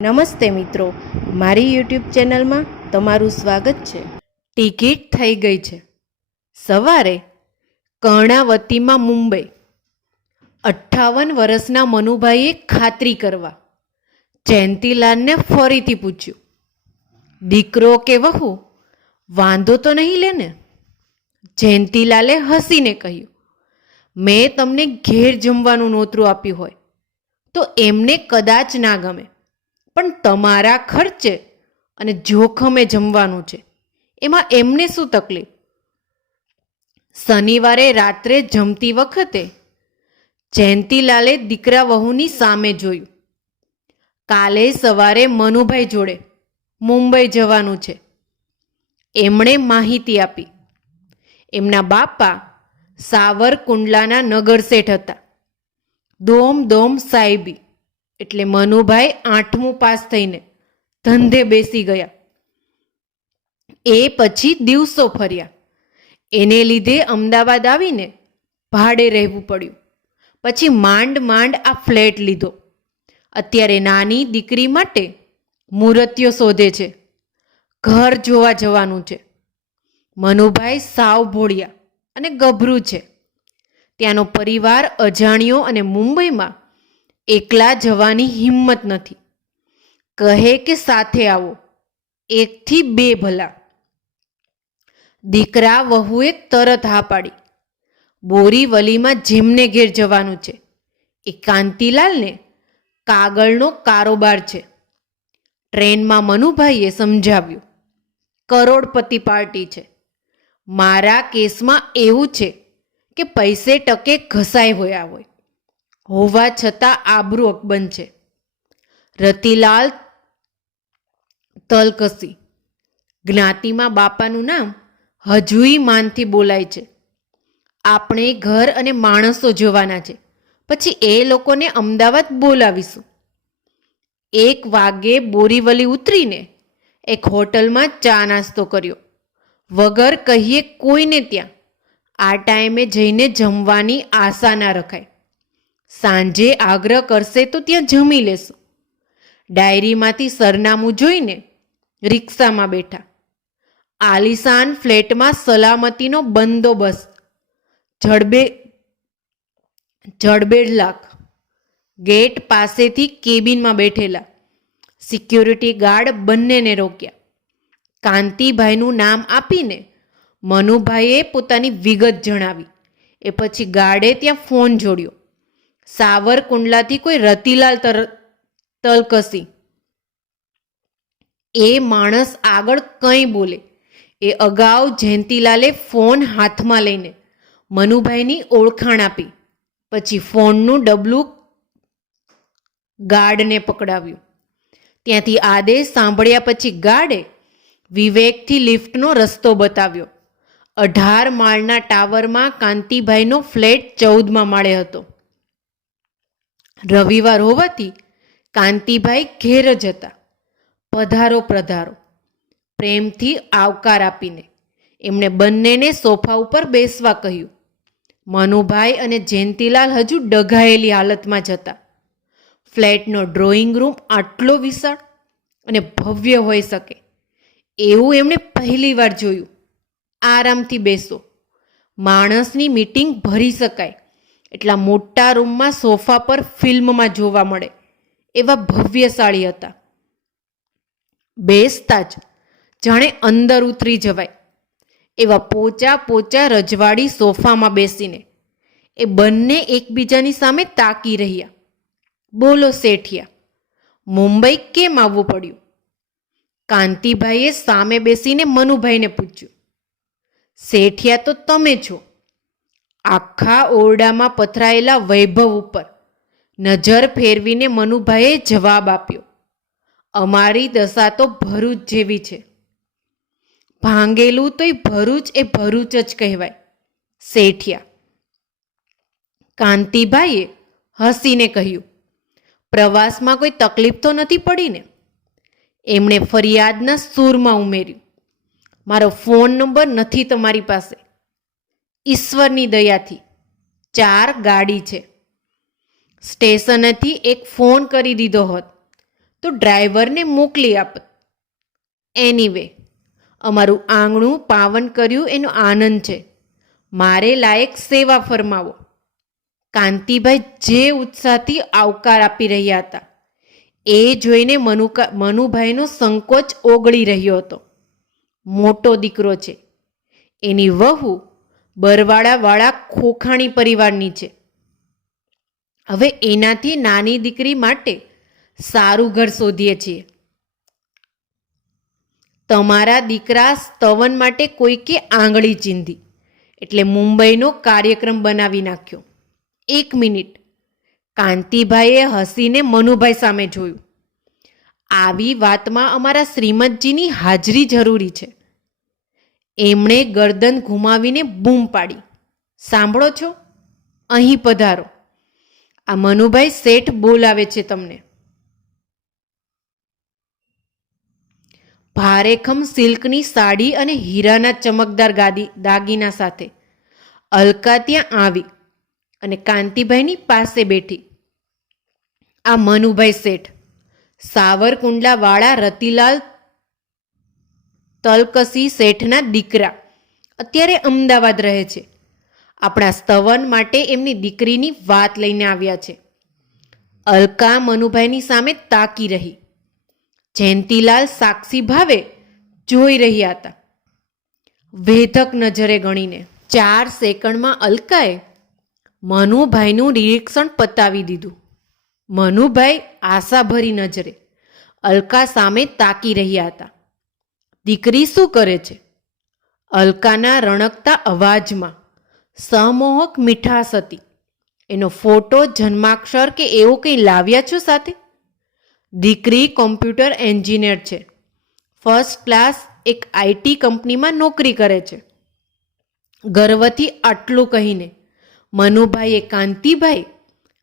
નમસ્તે મિત્રો, મારી યુટ્યુબ ચેનલમાં તમારું સ્વાગત છે. ટિકિટ થઈ ગઈ છે. સવારે કર્ણાવતીમાં મુંબઈ. 58 વર્ષના મનુભાઈએ ખાતરી કરવા જયંતીલાલને ફરીથી પૂછ્યું, દીકરો કે વહુ, વાંધો તો નહીં લે ને? જયંતીલાલે હસીને કહ્યું, મેં તમને ઘેર જમવાનું નોતરું આપ્યું હોય તો એમને કદાચ ના ગમે, પણ તમારા ખર્ચે અને જોખમે જમવાનું છે, એમાં એમને શું તકલીફ? શનિવારે રાત્રે જમતી વખતે જયંતીલાલે દીકરા વહુની સામે જોયું. કાલે સવારે મનુભાઈ જોડે મુંબઈ જવાનું છે. એમણે માહિતી આપી. એમના બાપા સાવરકુંડલાના નગરશેઠ હતા. દોમ સાહેબી એટલે મનુભાઈ 8મું પાસ થઈને ધંધે બેસી ગયા. એ પછી દિવસો ફર્યા. એને લીધે અમદાવાદ આવીને ભાડે રહેવું પડ્યું. પછી માંડ આ ફ્લેટ લીધો. અત્યારે નાની દીકરી માટે મૂર્તિઓ શોધે છે. ઘર જોવા જવાનું છે. મનુભાઈ સાવ ભોળિયા અને ગભરું છે. ત્યાંનો પરિવાર અજાણ્યો અને મુંબઈમાં એકલા જવાની હિંમત નથી. કહે કે સાથે આવો, 1 થી 2 ભલા. દીકરા વહુએ તરત હા પાડી. બોરીવલીમાં જેમને ઘેર જવાનું છે એ કાંતિલાલને કાગળનો કારોબાર છે. ટ્રેનમાં મનુભાઈએ સમજાવ્યું, કરોડપતિ પાર્ટી છે. મારા કેસમાં એવું છે કે પૈસે ટકે ઘસાઈ હોયા હોય, હોવા છતાં આબરૂ અકબંધ છે. રતિલાલ તલકસી જ્ઞાતિમાં બાપાનું નામ હજુય માનથી બોલાય છે. આપણે ઘર અને માણસો જોવાના છે, પછી એ લોકોને અમદાવાદ બોલાવીશું. 1 વાગે બોરીવલી ઉતરીને એક હોટલમાં ચા નાસ્તો કર્યો. વગર કહીએ કોઈને ત્યાં આ ટાઈમે જઈને જમવાની આશા ના રખાય. સાંજે આગ્રહ કરશે તો ત્યાં જમી લેશું. ડાયરીમાંથી સરનામું જોઈને રિક્ષામાં બેઠા. આલિશાન ફ્લેટમાં સલામતીનો બંદોબસ્ત જડબેડલાક. ગેટ પાસેથી કેબિનમાં બેઠેલા સિક્યુરિટી ગાર્ડ બંનેને રોક્યા. કાંતિભાઈનું નામ આપીને મનુભાઈએ પોતાની વિગત જણાવી. એ પછી ગાર્ડે ત્યાં ફોન જોડ્યો. સાવરકુંડલાથી કોઈ રતિલાલ તલકસી. એ માણસ આગળ કંઈ બોલે એ અગાઉ જયંતીલાલે ફોન હાથમાં લઈને મનુભાઈની ઓળખાણ આપી. પછી ફોનનું ડબલું ગાર્ડને પકડાવ્યું. ત્યાંથી આદેશ સાંભળ્યા પછી ગાર્ડે વિવેકથી લિફ્ટનો રસ્તો બતાવ્યો. 18 માળના ટાવરમાં કાંતિભાઈનો ફ્લેટ 14મા માળે હતો. રવિવાર હોવાથી કાંતિભાઈ ઘેર જ હતા. પધારો. પ્રેમથી આવકાર આપીને એમણે બંનેને સોફા ઉપર બેસવા કહ્યું. મનુભાઈ અને જયંતીલાલ હજુ ડઘાયેલી હાલતમાં જ હતા. ફ્લેટનો ડ્રોઈંગ રૂમ આટલો વિશાળ અને ભવ્ય હોઈ શકે એવું એમણે પહેલીવાર જોયું. આરામથી બેસો, માણસની મીટિંગ ભરી શકાય એટલા મોટા રૂમમાં સોફા પર ફિલ્મમાં જોવા મળે એવા ભવ્યશાળી હતા. બેસતા જ જાણે અંદર ઉતરી જવાય એવા પોચા રજવાડી સોફામાં બેસીને એ બંને એકબીજાની સામે તાકી રહ્યા. બોલો શેઠિયા, મુંબઈ કેમ આવવું પડ્યું? કાંતિભાઈએ સામે બેસીને મનુભાઈને પૂછ્યું. શેઠિયા તો તમે છો. આખા ઓરડામાં પથરાયેલા વૈભવ ઉપર નજર ફેરવીને મનુભાઈએ જવાબ આપ્યો. અમારી દશા તો ભરૂચ જેવી છે. ભાંગેલું તોય ભરૂચ એ ભરૂચ જ કહેવાય, શેઠિયા. કાંતિભાઈએ હસીને કહ્યું, પ્રવાસમાં કોઈ તકલીફ તો નથી પડી ને? એમણે ફરિયાદના સૂરમાં ઉમેર્યું, મારો ફોન નંબર નથી તમારી પાસે. ઈશ્વરની દયાથી 4 ગાડી છે. સ્ટેશનેથી એક ફોન કરી દીધો હોત તો ડ્રાઈવરને મોકલી આપત. એનીવે, અમારું આંગણું પાવન કર્યું એનો આનંદ છે. મારે લાયક સેવા ફરમાવો. કાંતિભાઈ જે ઉત્સાહથી આવકાર આપી રહ્યા હતા એ જોઈને મનુભાઈનો સંકોચ ઓગળી રહ્યો હતો. મોટો દીકરો છે, એની વહુ બરવાળાવાળા ખોખાણી પરિવારની છે. હવે એનાથી નાની દીકરી માટે સારું ઘર શોધીએ છીએ. તમારા દીકરા સ્તવન માટે કોઈકે આંગળી ચીંધી એટલે મુંબઈનો કાર્યક્રમ બનાવી નાખ્યો. 1 મિનિટ. કાંતિભાઈએ હસીને મનુભાઈ સામે જોયું. આવી વાતમાં અમારા શ્રીમદજીની હાજરી જરૂરી છે. એમણે ગરદન ઘુમાવીને બૂમ પાડી, સાંભળો છો? અહીં પધારો. આ મનુભાઈ શેઠ બોલાવે છે તમને. ભારેખમ સિલ્કની સાડી અને હીરાના ચમકદાર દાગીના સાથે અલકા ત્યાં આવી અને કાંતિભાઈની પાસે બેઠી. આ મનુભાઈ શેઠ, સાવરકુંડલાવાળા રતિલાલ તલકસી શેઠના દીકરા, અત્યારે અમદાવાદ રહે છે. આપણા સ્તવન માટે એમની દીકરીની વાત લઈને આવ્યા છે. અલકા મનુભાઈની સામે તાકી રહી. જયંતીલાલ સાક્ષી ભાવે જોઈ રહ્યા હતા, વેધક નજરે ગણીને. 4 સેકન્ડમાં અલકાએ મનુભાઈનું નિરીક્ષણ પતાવી દીધું. મનુભાઈ આશાભરી નજરે અલકા સામે તાકી રહ્યા હતા. દીકરી શું કરે છે? અલકાના રણકતા અવાજમાં સમોહક મીઠાશ હતી. એનો ફોટો, જન્માક્ષર કે એવું કંઈ લાવ્યા છો સાથે? દીકરી કોમ્પ્યુટર એન્જિનિયર છે. ફર્સ્ટ ક્લાસ એક આઈટી કંપનીમાં નોકરી કરે છે. ગર્વથી આટલું કહીને મનુભાઈએ કાંતિભાઈ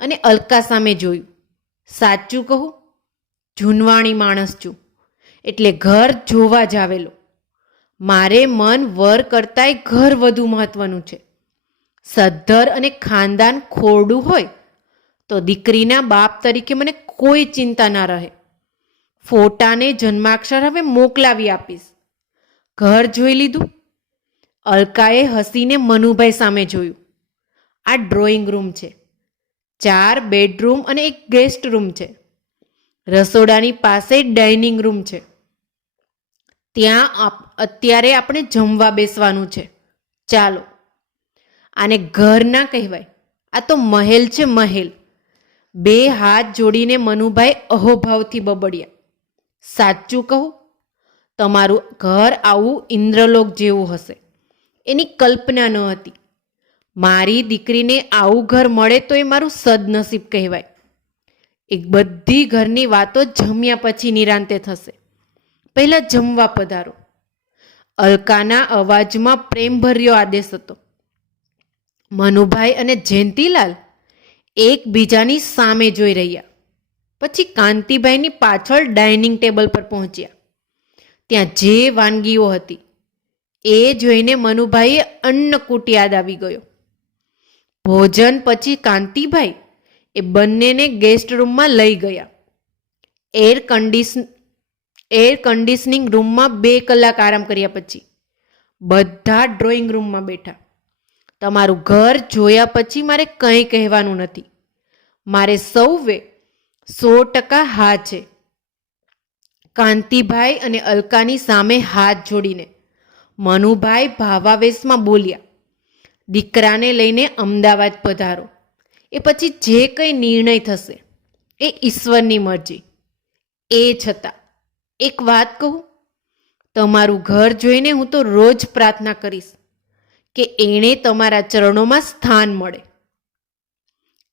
અને અલકા સામે જોયું. સાચું કહું, જૂનવાણી માણસ છું એટલે ઘર જોવા જ આવેલો. મારે મન વર કરતાંય ઘર વધુ મહત્વનું છે. સદ્ધર અને ખાનદાન ખોરડું હોય તો દીકરીના બાપ તરીકે મને કોઈ ચિંતા ના રહે. ફોટાને જન્માક્ષર હવે મોકલાવી આપીશ. ઘર જોઈ લીધું? અલકાએ હસીને મનુભાઈ સામે જોયું. આ ડ્રોઈંગ રૂમ છે. 4 બેડરૂમ અને એક ગેસ્ટ રૂમ છે. રસોડાની પાસે ડાઇનિંગ રૂમ છે. ત્યાં અત્યારે આપણે જમવા બેસવાનું છે. ચાલો. આને ઘર ના કહેવાય, આ તો મહેલ છે, મહેલ. 2 હાથ જોડીને મનુભાઈ અહોભાવથી બબડ્યા. સાચું કહું, તમારું ઘર આવું ઇન્દ્રલોક જેવું હશે એની કલ્પના ન હતી. મારી દીકરીને આવું ઘર મળે તો એ મારું સદનસીબ કહેવાય. એક બધી ઘરની વાતો જમ્યા પછી નિરાંતે થશે. પહેલાં જમવા પધારો. અલકાના અવાજમાં પ્રેમભર્યો આદેશ હતો. મનુભાઈ અને જયંતીલાલ એકબીજાની સામે જોઈ રહ્યા. પછી કાંતિભાઈની પાછળ ડાઇનિંગ ટેબલ પર પહોંચ્યા. ત્યાં જે વાનગીઓ હતી એ જોઈને મનુભાઈએ અન્નકૂટ યાદ આવી ગયો. ભોજન પછી કાંતિભાઈ એ બંનેને ગેસ્ટ રૂમમાં લઈ ગયા. એર કન્ડિશનિંગ રૂમમાં 2 કલાક આરામ કર્યા પછી બધા ડ્રોઈંગ રૂમમાં બેઠા. તમારું ઘર જોયા પછી મારે કંઈ કહેવાનું નથી. મારે સૌએ 100% હા છે. કાંતિભાઈ અને અલકાની સામે હાથ જોડીને મનુભાઈ ભાવાવેશમાં બોલ્યા. દીકરાને લઈને અમદાવાદ પધારો. એ પછી જે કંઈ નિર્ણય થશે એ ઈશ્વરની મરજી. એ છતાં એક વાત કહું, તમારું ઘર જોઈને હું તો રોજ પ્રાર્થના કરીશ કે એણે તમારા ચરણોમાં સ્થાન મળે.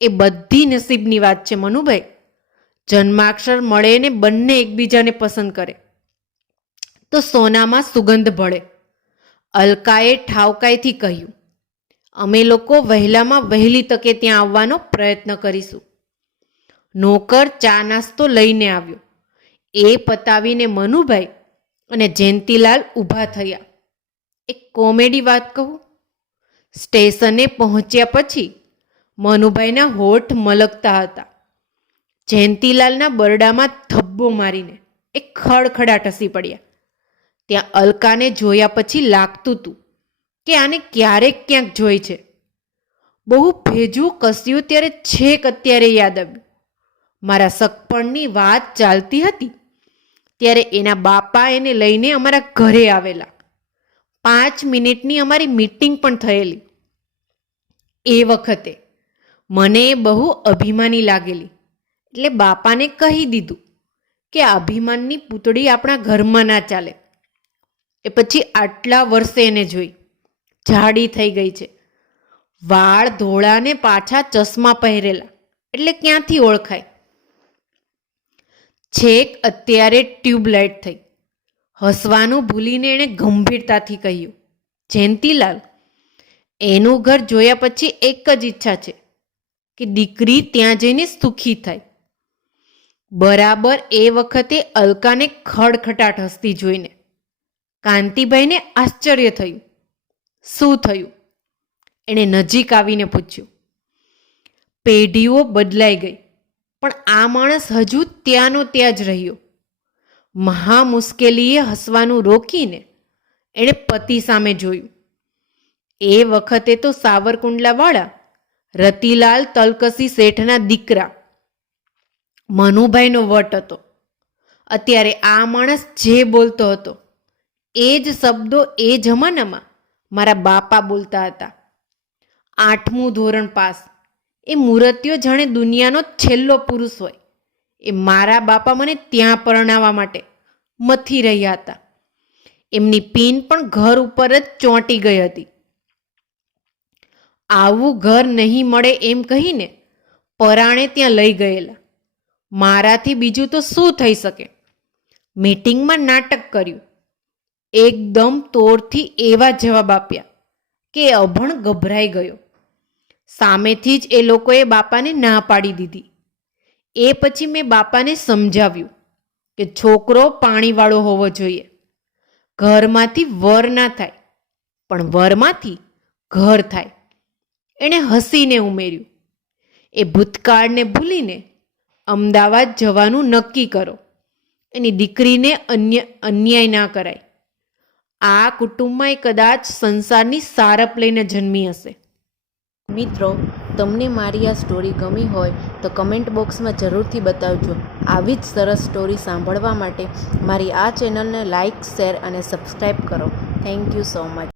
એ બધી નસીબની વાત છે મનુભાઈ. જન્માક્ષર મળે ને બંને એકબીજાને પસંદ કરે તો સોનામાં સુગંધ ભળે. અલકાએ ઠાવકાઈથી કહ્યું. અમે લોકો વહેલામાં વહેલી તકે ત્યાં આવવાનો પ્રયત્ન કરીશું. નોકર ચા નાસ્તો લઈને આવ્યો. એ પતાવીને મનુભાઈ અને જયંતીલાલ ઊભા થયા. એક કોમેડી વાત કહું, સ્ટેશને પહોંચ્યા પછી મનુભાઈના હોઠ મલકતા હતા. જયંતીલાલના બરડામાં ધબ્બો મારીને એ ખડખડાટ હસી પડ્યા. ત્યાં અલકાને જોયા પછી લાગતું હતું કે આને ક્યારેક ક્યાંક જોઈ છે. બહુ ભેજું કસ્યું ત્યારે છેક અત્યારે યાદ આવ્યું. મારા સગપણની વાત ચાલતી હતી ત્યારે એના બાપા એને લઈને અમારા ઘરે આવેલા. 5 મિનિટની અમારી મીટિંગ પણ થયેલી. એ વખતે મને બહુ અભિમાની લાગેલી એટલે બાપાને કહી દીધું કે અભિમાનની પૂતળી આપણા ઘરમાં ના ચાલે. એ પછી આટલા વર્ષે એને જોઈ. જાડી થઈ ગઈ છે, વાળ ધોળા ને પાછા ચશ્મા પહેરેલા એટલે ક્યાંથી ઓળખાય. છેક અત્યારે ટ્યુબલાઇટ થઈ. હસવાનું ભૂલીને એણે ગંભીરતાથી કહ્યું, જયંતીલાલ, એનું ઘર જોયા પછી એક જ ઈચ્છા છે કે દીકરી ત્યાં જઈને સુખી થાય. બરાબર એ વખતે અલકાને ખડખટાટ હસતી જોઈને કાંતિભાઈને આશ્ચર્ય થયું. શું થયું? એણે નજીક આવીને પૂછ્યું. પેઢીઓ બદલાઈ ગઈ પણ આ માણસ હજુ ત્યાંનો ત્યાં જ રહ્યો. મહા મુશ્કેલીએ હસવાનું રોકીને એણે પતિ સામે જોયું. એ વખતે તો સાવરકુંડલાવાળા રતિલાલ તલકસી શેઠના દીકરા મનુભાઈનો વટ હતો. અત્યારે આ માણસ જે બોલતો હતો એ જ શબ્દો એ જમાનામાં મારા બાપા બોલતા હતા. 8મું ધોરણ પાસ. એ મૂર્તિઓ જાણે દુનિયાનો છેલ્લો પુરુષ હોય. એ મારા બાપા મને ત્યાં પરણાવવા માટે મથી રહ્યા હતા. એમની પીન પણ ઘર ઉપર જ ચોંટી ગઈ હતી. આવું ઘર નહીં મળે એમ કહીને પરાણે ત્યાં લઈ ગયેલા. મારાથી બીજું તો શું થઈ શકે? મીટિંગમાં નાટક કર્યું. એકદમ તોરથી એવા જવાબ આપ્યા કે અભણ ગભરાઈ ગયો. સામેથી જ એ લોકોએ બાપાને ના પાડી દીધી. એ પછી મેં બાપાને સમજાવ્યું કે છોકરો પાણીવાળો હોવો જોઈએ. ઘરમાંથી વર ના થાય પણ વરમાંથી ઘર થાય. એણે હસીને ઉમેર્યું, એ ભૂતકાળને ભૂલીને અમદાવાદ જવાનું નક્કી કરો. એની દીકરીને અન્યાય ના કરાય. આ કુટુંબમાં એ કદાચ સંસારની સારપ લઈને જન્મી હશે. મિત્રો, તમને મારી આ સ્ટોરી ગમી હોય તો કમેન્ટ બોક્સમાં જરૂરથી બતાવજો. આવી જ સરસ સ્ટોરી સાંભળવા માટે મારી આ ચેનલને લાઇક, શેર અને સબસ્ક્રાઈબ કરો. Thank you so much.